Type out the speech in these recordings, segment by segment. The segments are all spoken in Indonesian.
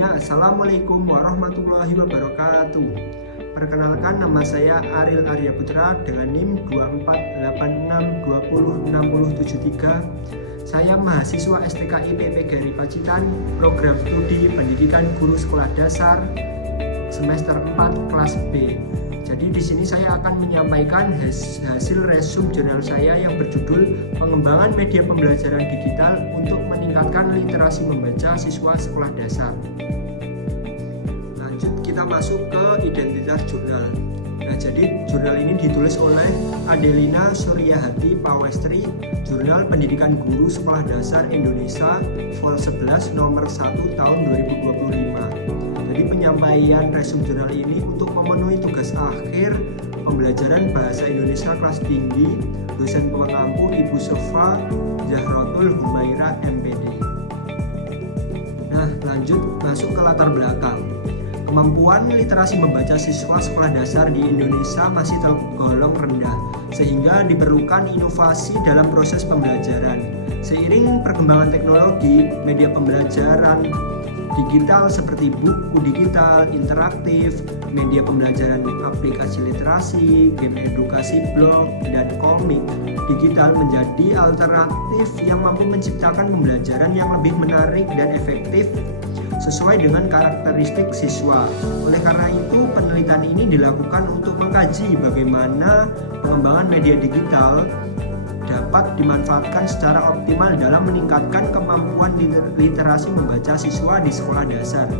Sebelumnya, Assalamualaikum warahmatullahi wabarakatuh. Perkenalkan, nama saya Ariel Arya Putra dengan NIM 2486206073. Saya mahasiswa STKI PPGRI Pacitan, program studi pendidikan guru sekolah dasar semester 4 kelas B. Jadi di sini saya akan menyampaikan hasil resume jurnal saya yang berjudul Pengembangan Media Pembelajaran Digital untuk Meningkatkan Literasi Membaca Siswa Sekolah Dasar. Lanjut kita masuk ke identitas jurnal. Nah, jadi jurnal ini ditulis oleh Adelina Suryahati Pawestri, Jurnal Pendidikan Guru Sekolah Dasar Indonesia, Vol 11 nomor 1 tahun 2025. Jadi penyampaian resume jurnal ini untuk memenuhi tugas akhir pembelajaran Bahasa Indonesia kelas tinggi dosen pengampu Ibu Sofa Zahratul Humaira MPD. Nah, lanjut masuk ke latar belakang. Kemampuan literasi membaca siswa sekolah dasar di Indonesia masih tergolong rendah, sehingga diperlukan inovasi dalam proses pembelajaran. Seiring perkembangan teknologi, media pembelajaran digital seperti buku digital, interaktif, media pembelajaran aplikasi literasi, game edukasi, blog, dan komik digital menjadi alternatif yang mampu menciptakan pembelajaran yang lebih menarik dan efektif sesuai dengan karakteristik siswa. Oleh karena itu, penelitian ini dilakukan untuk mengkaji bagaimana pengembangan media digital dapat dimanfaatkan secara optimal dalam meningkatkan kemampuan literasi membaca siswa di sekolah dasar.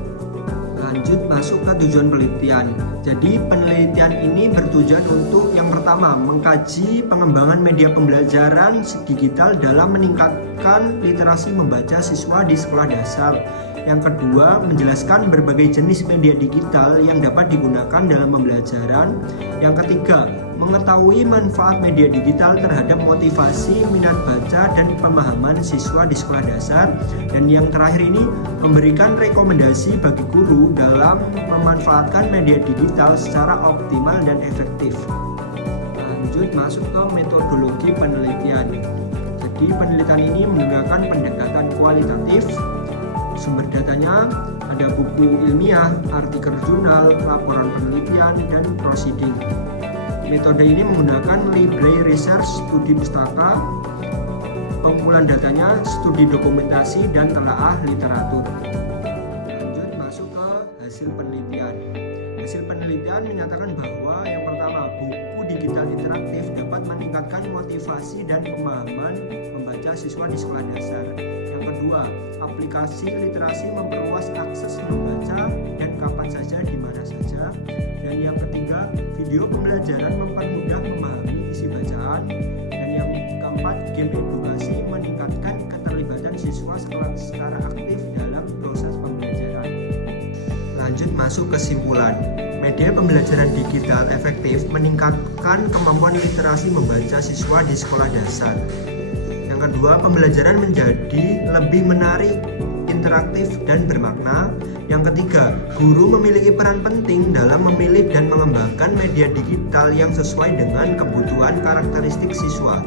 Lanjut masuk ke tujuan penelitian. Jadi penelitian ini bertujuan untuk yang pertama, mengkaji pengembangan media pembelajaran digital dalam meningkatkan literasi membaca siswa di sekolah dasar. Yang kedua, menjelaskan berbagai jenis media digital yang dapat digunakan dalam pembelajaran. Yang ketiga, mengetahui manfaat media digital terhadap motivasi, minat baca, dan pemahaman siswa di sekolah dasar. Dan yang terakhir ini, memberikan rekomendasi bagi guru dalam memanfaatkan media digital secara optimal dan efektif. Lanjut masuk ke metodologi penelitian. Jadi penelitian ini menggunakan pendekatan kualitatif. Sumber datanya ada buku ilmiah, artikel jurnal, laporan penelitian, dan proceeding. Metode ini menggunakan library research, studi pustaka, pengumpulan datanya, studi dokumentasi, dan telaah literatur. Lanjut masuk ke hasil penelitian. Hasil penelitian menyatakan bahwa yang pertama, buku digital interaktif dapat meningkatkan motivasi dan pemahaman membaca siswa di sekolah dasar. Yang kedua, aplikasi literasi memperluas akses membaca dan kapan saja, di mana saja. Dan yang ketiga, video pembelajaran mempermudah memahami isi bacaan. Dan yang keempat, game edukasi meningkatkan keterlibatan siswa secara aktif dalam proses pembelajaran. Lanjut masuk kesimpulan. Media pembelajaran digital efektif meningkatkan kemampuan literasi membaca siswa di sekolah dasar. Yang kedua, pembelajaran menjadi lebih menarik, interaktif, dan bermakna. Yang ketiga, guru memiliki peran penting dalam memilih dan mengembangkan media digital yang sesuai dengan kebutuhan karakteristik siswa.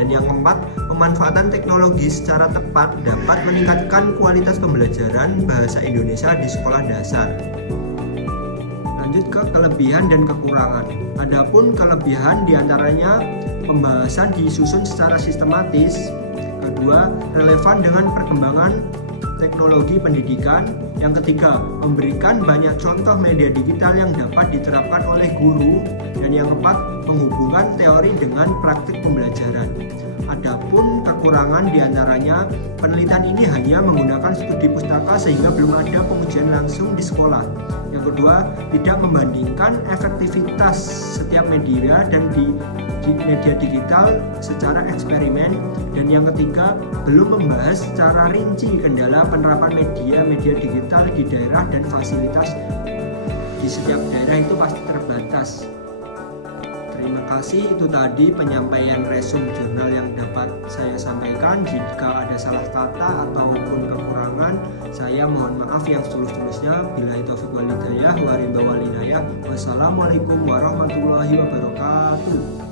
Dan yang keempat, pemanfaatan teknologi secara tepat dapat meningkatkan kualitas pembelajaran bahasa Indonesia di sekolah dasar. Lanjut ke kelebihan dan kekurangan. Adapun kelebihan diantaranya pembahasan disusun secara sistematis. Kedua, relevan dengan perkembangan teknologi pendidikan. Yang ketiga, memberikan banyak contoh media digital yang dapat diterapkan oleh guru. Dan yang keempat, menghubungkan teori dengan praktik pembelajaran. Adapun kekurangan diantaranya, penelitian ini hanya menggunakan studi pustaka sehingga belum ada pengujian langsung di sekolah. Yang kedua, tidak membandingkan efektivitas setiap media dan di media digital secara eksperimen. Dan yang ketiga, belum membahas secara rinci kendala penerapan media digital di daerah dan fasilitas di setiap daerah itu pasti terbatas. Terima kasih, itu tadi penyampaian resume jurnal yang dapat saya sampaikan. Jika ada salah kata ataupun kekurangan, saya mohon maaf yang setulus-tulusnya. Billahi taufiq wal hidayah wa ridha wal inayah. Wassalamualaikum warahmatullahi wabarakatuh.